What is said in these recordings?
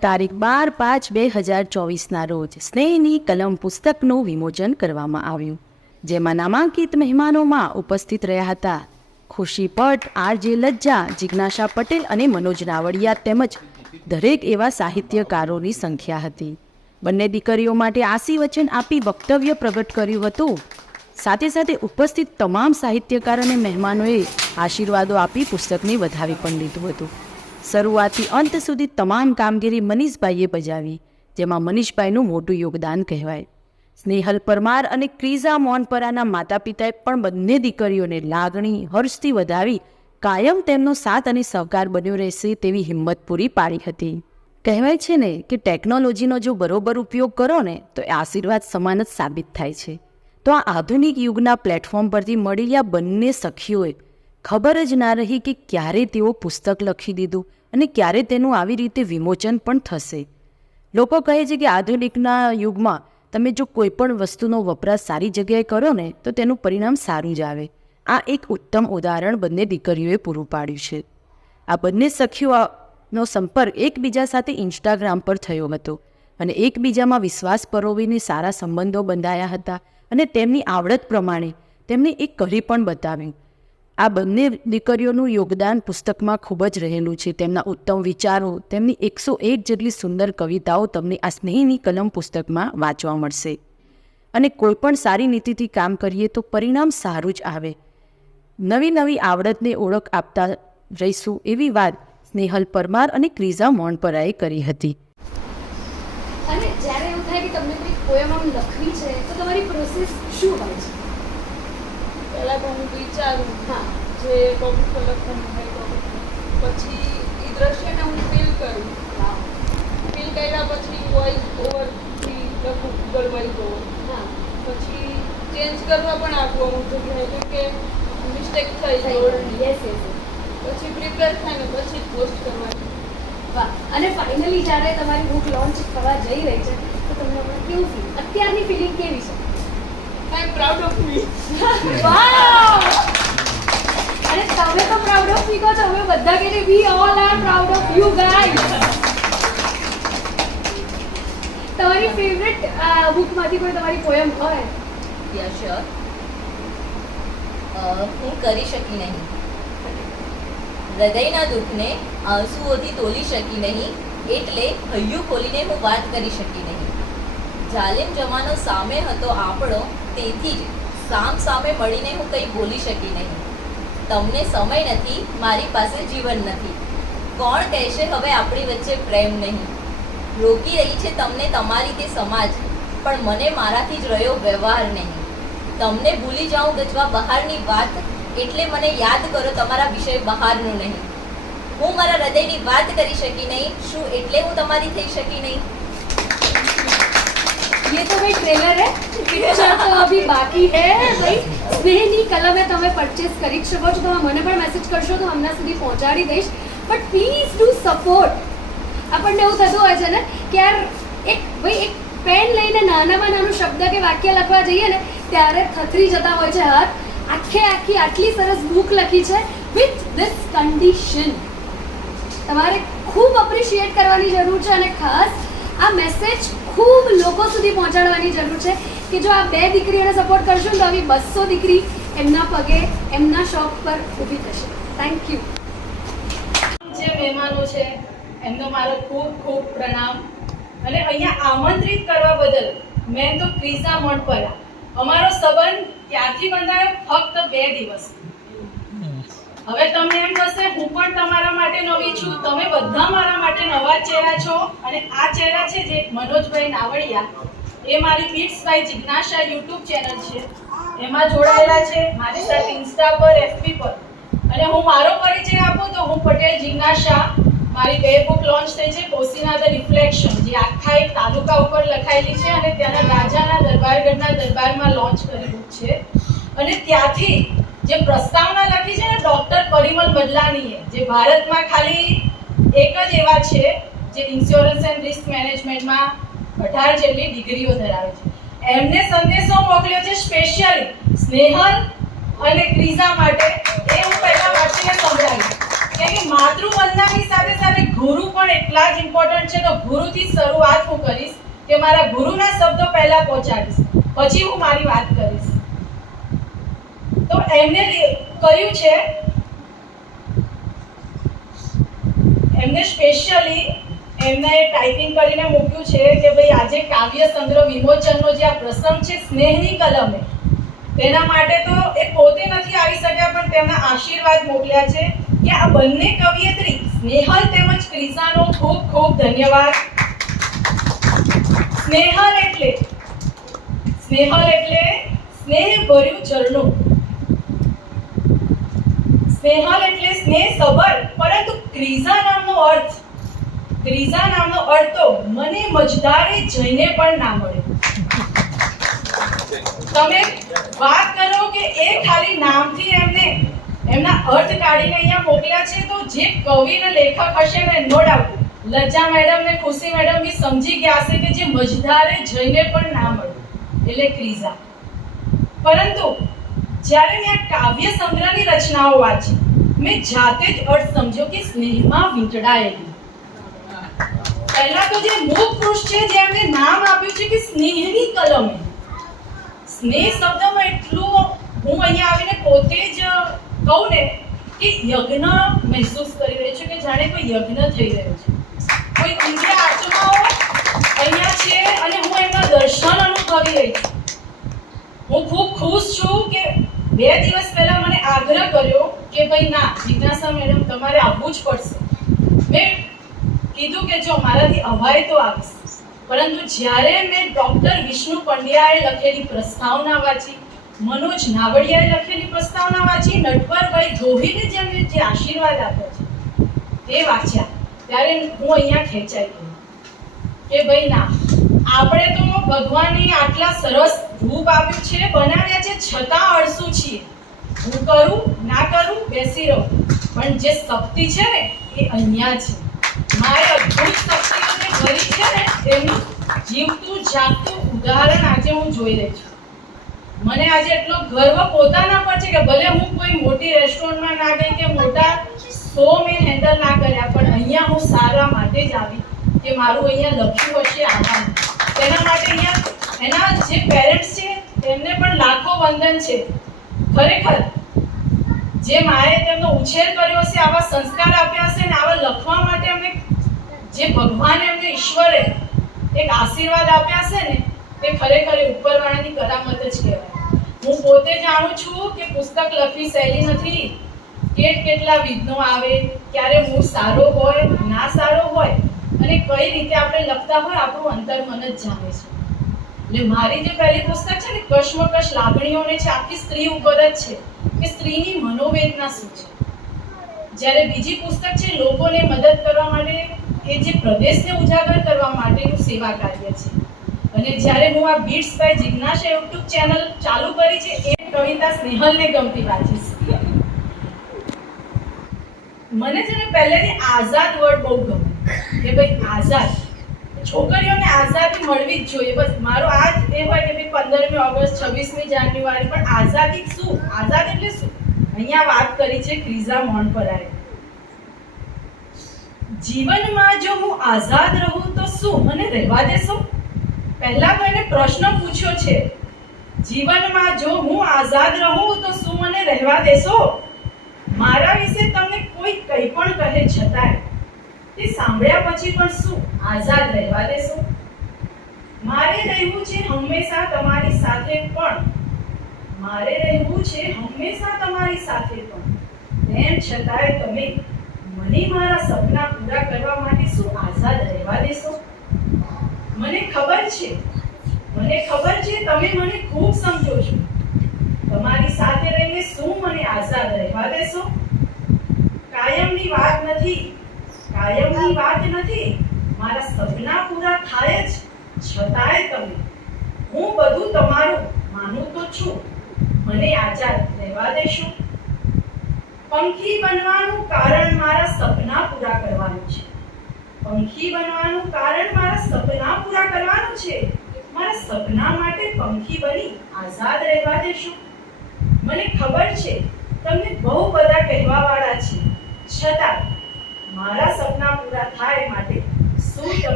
તારીખ 12/5/2024ના રોજ સ્નેહની કલમ પુસ્તકનું વિમોચન કરવામાં આવ્યું, જેમાં નામાંકિત મહેમાનોમાં ઉપસ્થિત રહ્યા હતા ખુશી ભટ્ટ, આરજે લજ્જા, જિજ્ઞાસા પટેલ અને મનોજ નાવડિયા તેમજ દરેક એવા સાહિત્યકારોની સંખ્યા હતી. બંને દીકરીઓ માટે આશીર્વચન આપી વક્તવ્ય પ્રગટ કર્યું હતું. સાથે સાથે ઉપસ્થિત તમામ સાહિત્યકાર અને મહેમાનોએ આશીર્વાદો આપી પુસ્તકને વધાવી પણ લીધું હતું. શરૂઆતથી અંત સુધી તમામ કામગીરી મનીષભાઈએ બજાવી, જેમાં મનીષભાઈનું મોટું યોગદાન કહેવાય. સ્નેહલ પરમાર અને ક્રિઝા મોનપરાના માતા પિતાએ પણ બંને દીકરીઓને લાગણી હર્ષથી વધાવી કાયમ તેમનો સાથ અને સહકાર બન્યો રહેશે તેવી હિંમત પૂરી પાડી હતી. કહેવાય છે ને કે ટેકનોલોજીનો જો બરોબર ઉપયોગ કરો ને તો એ આશીર્વાદ સમાન જ સાબિત થાય છે. તો આ આધુનિક યુગના પ્લેટફોર્મ પરથી મળેલા બંને સખીઓએ ખબર જ ના રહી કે ક્યારે તેઓ પુસ્તક લખી દીધું અને ક્યારે તેનું આવી રીતે વિમોચન પણ થશે. લોકો કહે છે કે આધુનિકના યુગમાં તમે જો કોઈ પણ વસ્તુનો વપરાશ સારી જગ્યાએ કરો ને તો તેનું પરિણામ સારું જ આવે. આ એક ઉત્તમ ઉદાહરણ બંને દીકરીઓએ પૂરું પાડ્યું છે. આ બંને સખીઓનો સંપર્ક એકબીજા સાથે ઇન્સ્ટાગ્રામ પર થયો હતો અને એકબીજામાં વિશ્વાસ પરોવીને સારા સંબંધો બંધાયા હતા અને તેમની આવડત પ્રમાણે તેમને એક કરી પણ બતાવ્યું. આ બંને દીકરીઓનું યોગદાન પુસ્તકમાં ખૂબ જ રહેલું છે. તેમના ઉત્તમ વિચારો, તેમની 101 જેટલી સુંદર કવિતાઓ તમને આ સ્નેહની કલમ પુસ્તકમાં વાંચવા મળશે. અને કોઈ પણ સારી નીતિથી કામ કરીએ તો પરિણામ સારું જ આવે. નવી નવી આવડતને ઓળખ આપતા રહીશું એવી વાત સ્નેહલ પરમાર અને ક્રિઝા મોનપરાએ કરી હતી. અને જ્યારે એવું થાય કે તમને કોઈ પોએમ આમ લખવી છે તો તમારી પ્રોસેસ શું હોય છે? પહેલાં તો હું વિચારું હા, જે ટોપિક પર લખવાનું હોય ટોપિક, પછી એ દ્રશ્યને હું ફીલ કરું. ફીલ કર્યા પછી વોઇસ ઓવરથી લખું, ગૂગલ વોઇસ ઓવર. હા, પછી ચેન્જ કરવા પણ આપું અમુક જગ્યાએ, કેમ કે મિસ્ટેક થઈ યસ યસ. પછી પ્રિપેર થાય ને પછી પોસ્ટ કરવાની. વાહ. અને ફાઇનલી જ્યારે તમારી બુક લોન્ચ થવા જઈ રહી છે તો તમને હમણાં કેવું ફીલ, અત્યારની ફિલિંગ કેવી છે? આઈ એમ પ્રાઉડ ઓફ મી. વાવ. અને તમે તો પ્રાઉડ ઓફ મી કહો છો, અમે બધા કહે છે we all are proud of you guys. તમારી ફેવરેટ બુકમાંથી કોઈ તમારી પોએમ હોય? યા શ્યોર. હું કરી શકી નહીં, હૃદયના દુઃખને આંસુઓથી તોલી શકી નહીં, એટલે હૈયું ખોલીને હું વાત કરી શકી નહીં. જાલિમ જમાનો સામે હતો આપણો, તેથી જ સામ સામે મળીને હું કંઈ બોલી શકી નહીં. તમને સમય નથી, મારી પાસે જીવન નથી. કોણ કહેશે હવે આપણી વચ્ચે પ્રેમ નહીં? રોકી રહી છે તમને તમારી તે સમાજ, પણ મને મારાથી જ રહ્યો વ્યવહાર નહીં. તમને ભૂલી જાઉં ગજવા બહારની વાત, એટલે મને યાદ કરો તમારા વિષય બહારનું નહીં. હું મારા હૃદયની વાત કરી શકી નહીં, શું એટલે હું તમારી થઈ શકી નહીં? ये तो भाई ट्रेलर है, पिक्चर तो अभी बाकी है भाई. સ્નેહની કલમે તમે પરચેસ કરી શકો છો. તમે મને પણ મેસેજ કરશો તો હમણાં સુધી પહોંચાડી દઈશ. But please do support. આપણને એવું થતું હોય છે ને કે યાર એક પેન લઈને નાનામાં નાનું શબ્દ કે વાક્ય લખવા જઈએ ને ત્યારે થથરી જતા હોય છે હાથ. આખી આટલી સરસ બુક લખી છે વિથ ધીસ કન્ડિશન. તમારે ખૂબ અપ્રિશિએટ કરવાની જરૂર છે અને ખાસ આ મેસેજ ખૂબ લોકો સુધી પહોંચાડવાની જરૂર છે કે જો આ બે દીકરીઓને સપોર્ટ કરશો ને તો આવી 200 દીકરી એમના પગે એમના શોખ પર ઊભી થશે. Thank you. જે મહેમાનો છે એમનો મારો ખૂબ ખૂબ પ્રણામ, અને અહીંયા આમંત્રિત કરવા બદલ મેં તો ક્રિઝા મોનપરા. અમારો સંબંધ ત્યાંથી બંધાયો ફક્ત 2 દિવસ. હવે તમને એમ થશે હું પણ તમારા માટે નવી છું, તમે બધા મારા માટે નવા ચહેરા છો. અને આ ચહેરા છે જે મનોજભાઈ નાવડિયા, એ મારી બીટ્સ બાય જિજ્ઞાસા યુટ્યુબ ચેનલ છે, એમાં જોડાયેલા છે મારી સાથે ઇન્સ્ટા પર, એફબી પર. અને હું મારો પરિચય આપું તો હું પટેલ જિજ્ઞાસા. મારી 2 બુક લોન્ચ થઈ છે, કોસીના ધ રિફ્લેક્શન, જે આખા એક તાલુકા ઉપર લખાયેલી છે અને ત્યાંના રાજાના દરબારગઢના દરબારમાં લોન્ચ કરેલું છે. અને ત્યાંથી જે પ્રસ્તાવના લખી છે ને ડૉક્ટર પરિમલ બદલાણીએ, જે ભારતમાં ખાલી એક જ એવા છે જે ઇન્સ્યોરન્સ એન્ડ રિસ્ક મેનેજમેન્ટમાં 18 જેટલી ડિગ્રીઓ ધરાવે છે, એમને સંદેશો મોકલ્યો છે સ્પેશિયલી સ્નેહલ અને ક્રિઝા માટે. એ હું પહેલા વાંચીને સંભળાવીશ, કેમ કે માતૃવંદનાની સાથે સાથે ગુરુ પણ એટલા જ ઇમ્પોર્ટન્ટ છે તો ગુરુથી શરૂઆત હું કરીશ કે મારા ગુરુના શબ્દો પહેલા પહોંચાડીશ, પછી હું મારી વાત કરીશ. તો એમને કહ્યું છે, એમને સ્પેશિયલી એમને ટાઈપિંગ કરીને મૂક્યું છે કે ભાઈ આજે કાવ્ય સંગ્રહ વિમોચનનો જે આ પ્રસંગ છે સ્નેહની કલમે, તેના માટે તો એ પોતે નથી આવી શક્યા, પણ તેમના આશીર્વાદ મોકલ્યા છે કે આ બંને કવિયત્રી સ્નેહલ તેમજ ક્રિઝાનો ખૂબ ખૂબ ધન્યવાદ. સ્નેહલ એટલે સ્નેહ ભર્યું ઝરણું, સ્નેહલ એટલે સ્નેહ સબર, પરંતુ ક્રિઝા નામનો અર્થ તો મને મજદારે જઈને પણ ના મળે. તમે વાત કરો કે એ ખાલી નામથી એમને એમના અર્થ કાઢીને અહીંયા મોકલ્યા છે, તો જે કવિ ને લેખક હશે ને, નો ડાઉટ લજ્જા મેડમ ને ખુશી મેડમ બી સમજી ગયા હશે કે જે મજદારે જઈને પણ ના મળે એટલે ક્રિઝા. પરંતુ જ્યારે મેં આ કાવ્ય સંગ્રહની રચનાઓ વાંચી, મેં જાતે જ અર્થ સમજ્યો કે સ્નેહમાં વીંટળાયેલી. પહેલા તો જે મુખ પુરુષ છે, જે એમને નામ આપ્યું છે કે સ્નેહની કલમે, સ્નેહ શબ્દમાં એટલું હું અહીંયા આવીને પોતે જ કહું ને કે યજ્ઞ મહેસૂસ કરી રહી છું, કે જાણે કોઈ યજ્ઞ થઈ રહ્યો છે. કોઈ દિવ્ય આત્માઓ અહીંયા છે અને હું એમના દર્શન અનુભવી રહી છું. હું ખૂબ ખુશ છું કે 2 દિવસ પહેલા મને આગ્રહ કર્યો કે ભાઈ ના જિજ્ઞાસા મેડમ તમારે આવવું જ પડશે. મેં કીધું કે જો મારાથી અવાય તો આવીશ, પરંતુ જ્યારે મેં ડોક્ટર વિષ્ણુ પંડ્યાએ લખેલી પ્રસ્તાવના વાંચી, મનોજ નાવડિયાએ લખેલી પ્રસ્તાવના વાંચી, નટવરભાઈ ગોહિલે જેમને જે આશીર્વાદ આપ્યા છે તે વાંચ્યા, ત્યારે હું અહીંયા ખેંચાઈ ગઈ કે ભાઈ ના, આપણે તો ભગવાનને આટલા સરસ રૂપ આપ્યું છે, બનાવ્યા છે, છતાં અળસુ છીએ. હું કરું ના કરું, બેસી રહું, પણ જે શક્તિ છે ને એ અહીંયા છે. મારે અદ્ભુત શક્તિઓને ભરી છે ને, તેનું જીવતું જાગતું ઉદાહરણ આજે હું જોઈ રહી છું. મને આજે એટલો ગર્વ પોતાના પર છે કે ભલે હું કોઈ મોટી રેસ્ટોરન્ટમાં ના ગઈ કે મોટા શો મેં હેન્ડલ ના કર્યા, પણ અહીંયા હું સારા માટે જ આવી કે મારું અહીંયા લખ્યું હશે આવવાનું. તેના માટે અહીંયા એના જે પેરેન્ટ્સ છે તેમને પણ લાખો વંદન છે. ખરેખર જે માએ તેમનો ઉછેર કર્યો હશે, આવા સંસ્કાર આપ્યા હશે ને આવા લખવા માટે અમને જે ભગવાન એમને ઈશ્વરે એક આશીર્વાદ આપ્યા હશે ને, તે ખરેખર ઉપરવાળાની કરામત જ કહેવાય. હું પોતે જાણું છું કે પુસ્તક લખવી સહેલી નથી. કેટલા વિઘ્નો આવે, ક્યારે મૂળ સારો હોય, ના સારો હોય, અને કઈ રીતે આપણે લખતા હોય આપણું અંતર્મન જ જાણે છે. એટલે મારી જે પહેલી પુસ્તક છે ને, કશ્મકશ લાગણીઓને છે, આખી સ્ત્રી ઉપર જ છે કે સ્ત્રીની મનોવેદના શું છે. જ્યારે બીજી પુસ્તક છે લોકોને મદદ કરવા માટે, કે જે પ્રદેશને ઉજાગર કરવા માટેનું સેવા કાર્ય છે. અને જ્યારે હું આ બીટ્સ બાય જિજ્ઞાસા યુટ્યુબ ચેનલ ચાલુ કરી છે, એ કવિતા સ્નેહલને ગમતી વાંચીશ. મને છે ને પહેલેથી આઝાદ વર્ડ બહુ ગમે કે ભાઈ આઝાદ, છોકરીઓને આઝાદી મળવી જ જોઈએ. બસ મારો આ જ એ હોય કે ભાઈ 15મી ઓગસ્ટ, 26મી જાન્યુઆરી, પણ આઝાદી શું? આઝાદ એટલે શું? અહીંયા વાત કરી છે ક્રિઝા મોન્પરાએ. જીવનમાં જો હું આઝાદ રહું તો શું મને રહેવા દેશો? પહેલા તો એને પ્રશ્ન પૂછ્યો છે, જીવનમાં જો હું આઝાદ રહું તો શું મને રહેવા દેશો? મારા વિશે તમને કોઈ કંઈ પણ કહે છતાંય તે સાંભળ્યા પછી પણ શું આઝાદ રહેવા દેશો? મારે રહેવું છે હંમેશા તમારી સાથે, પણ મારે રહેવું છે હંમેશા તમારી સાથે, પણ તેમ છતાંય તમે મને મારા સપના પૂરા કરવા માટે શું આઝાદ રહેવા દેશો? મને ખબર છે તમે મને ખૂબ સમજો છો. તમારી સાથે રહીને શું મને આઝાદ રહેવા દેશો? કાયમની વાત નથી, મારા સપના પૂરા થાય જ, છતાંય તમે, હું બધું તમારું માનું તો છું, મને આઝાદ રહેવા દેશો? પંખી બનવાનું કારણ મારા સપના પૂરા કરવાનું છે. મારા સપના માટે પંખી બની આઝાદ રહેવા દેશો? મને ખબર છે તમને બહુ બધા કહેવા વાળા છે, છતાં મારા સપના પૂરા થાય માટે શું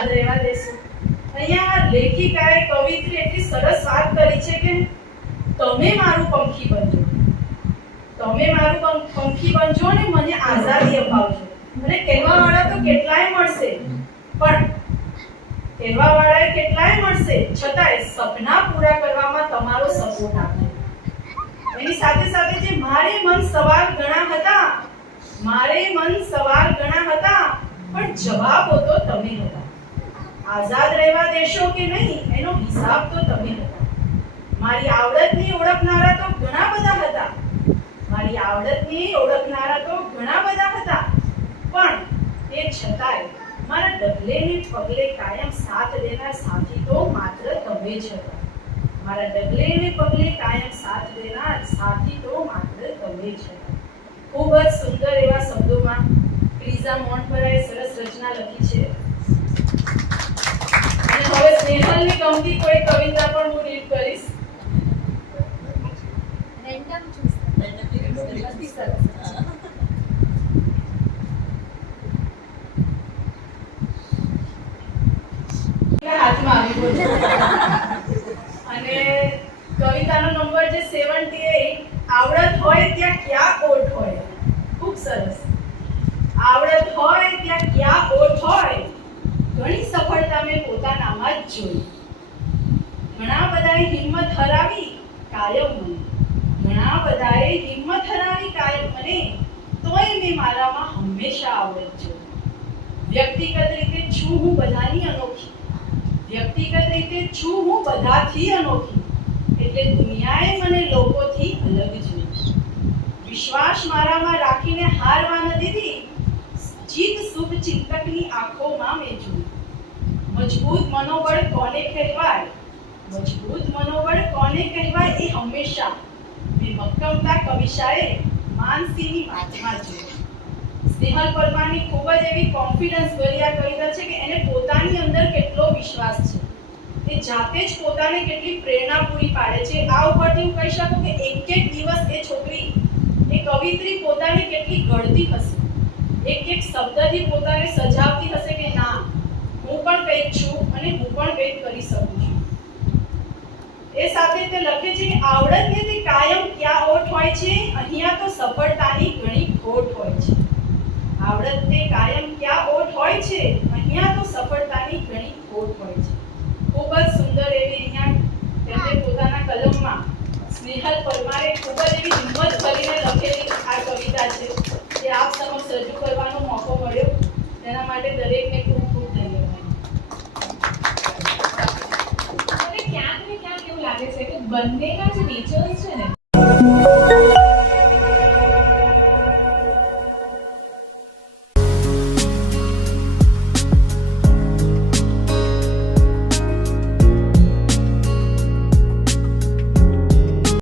આઝાદ રહેવા દેશું. અહીંયા લેખિકાએ કવિત્રી એટલી સરસ વાત કરી છે કે તમે મારું પંખી બનજો, તમે મારું પંખી બનજો ને મને આઝાદી અપાવજો. અને કહેવાવાળા તો કેટલાય મળશે, પણ કહેવાવાળાએ કેટલાય મળશે, છતાંય સપના પૂરા કરવામાં તમારો સપોર્ટ આપજો. એની સાથે સાથે જે મારે મન સવાલ ઘણા હતા, પણ જવાબો તો તમે હતા. આઝાદ રહેવા દેશો કે નહીં એનો હિસાબ તો તમે હતા. મારી આવડતની ઓળખનારા તો ઘણા બધા હતા, પણ તે છતાંય મારા ડગલે ને પગલે કાયમ સાથ દેનાર સાથી તો માત્ર તમે જ હતા. મારા ડગલે ને પગલે કાયમ સાથ દેનાર સાથી તો માત્ર તમે જ હતા. ખૂબ જ સુંદર એવા શબ્દોમાં ક્રિઝા મોન્ટપરાએ સરસ રચના લખી છે. અને હવે સ્નેહલની ગમતી કોઈ કવિતા પણ હું રીડ કરીશ. રેન્ડમ ચૂઝ બધી સરસ. હાથમાં આવી ગયો અને કવિતાનો નંબર જે 78, આવડત હોય ત્યાં ક્યાં ઓટ હોય. ખૂબ સરસ. આવડત હોય ત્યાં ક્યાં ઓટ હોય, ઘણી સફળતા મેં પોતાનામાં જ જોઈ. ઘણા બધાએ હિંમત હરાવી કાયમ મને, તોય મેં મારામાં હંમેશા આવડત જોઈ. વ્યક્તિગત રીતે છું હું બધાથી અનોખી, એટલે દુનિયાએ મને લોકોથી અલગ જોઈ. વિશ્વાસ મારામાં રાખીને હારવા ન દીધી, જીત શુભ ચિંતકની આંખોમાં મેં જોઈ. મજબૂત મનોબળ કોને કહેવાય એ હંમેશા મેં મક્કમતા કવિશાએ માનસીની વાતમાં જોઈ. સ્નેહલ પરમારની ખૂબ જ એવી કોન્ફિડન્સ ભરી આ કવિતા છે કે એને પોતાની અંદર કેટલો વિશ્વાસ છે, એ જાતે જ પોતાને કેટલી પ્રેરણા પૂરી પાડે છે. આ ઉપરથી હું કહી શકું કે એક દિવસ એ છોકરી એ કવિત્રી પોતાને કેટલી ઘડતી હશે, એક શબ્દથી પોતાને સજાવતી હશે કે ના હું પણ કંઈક છું અને હું પણ કંઈક કરી શકું છું. એ સાથે તે લખે છે કે આવડતને તે કાયમ ક્યાં ઓટ હોય છે, અહીંયા તો સફળતાની ઘણી ખોટ હોય છે. આવડત તે કાયમ ક્યાં ઓટ હોય છે, અહીંયા તો સફળતાની ઘણી ખોટ હોય છે. ખૂબ જ સુંદર એવી અહીંયા તેમણે પોતાના કલમમાં સ્નેહલ પરમારે ખૂબ જ એવી હિંમત ભરીને લખેલી આ કવિતા છે જે આપ સમક્ષ રજૂ કરવાનો મોકો મળ્યો, તેના માટે દરેકને ખૂબ ખૂબ ધન્યવાદ. ક્યાંક ને ક્યાંક એવું લાગે છે કે બંનેના જે નેચર્સ છે ને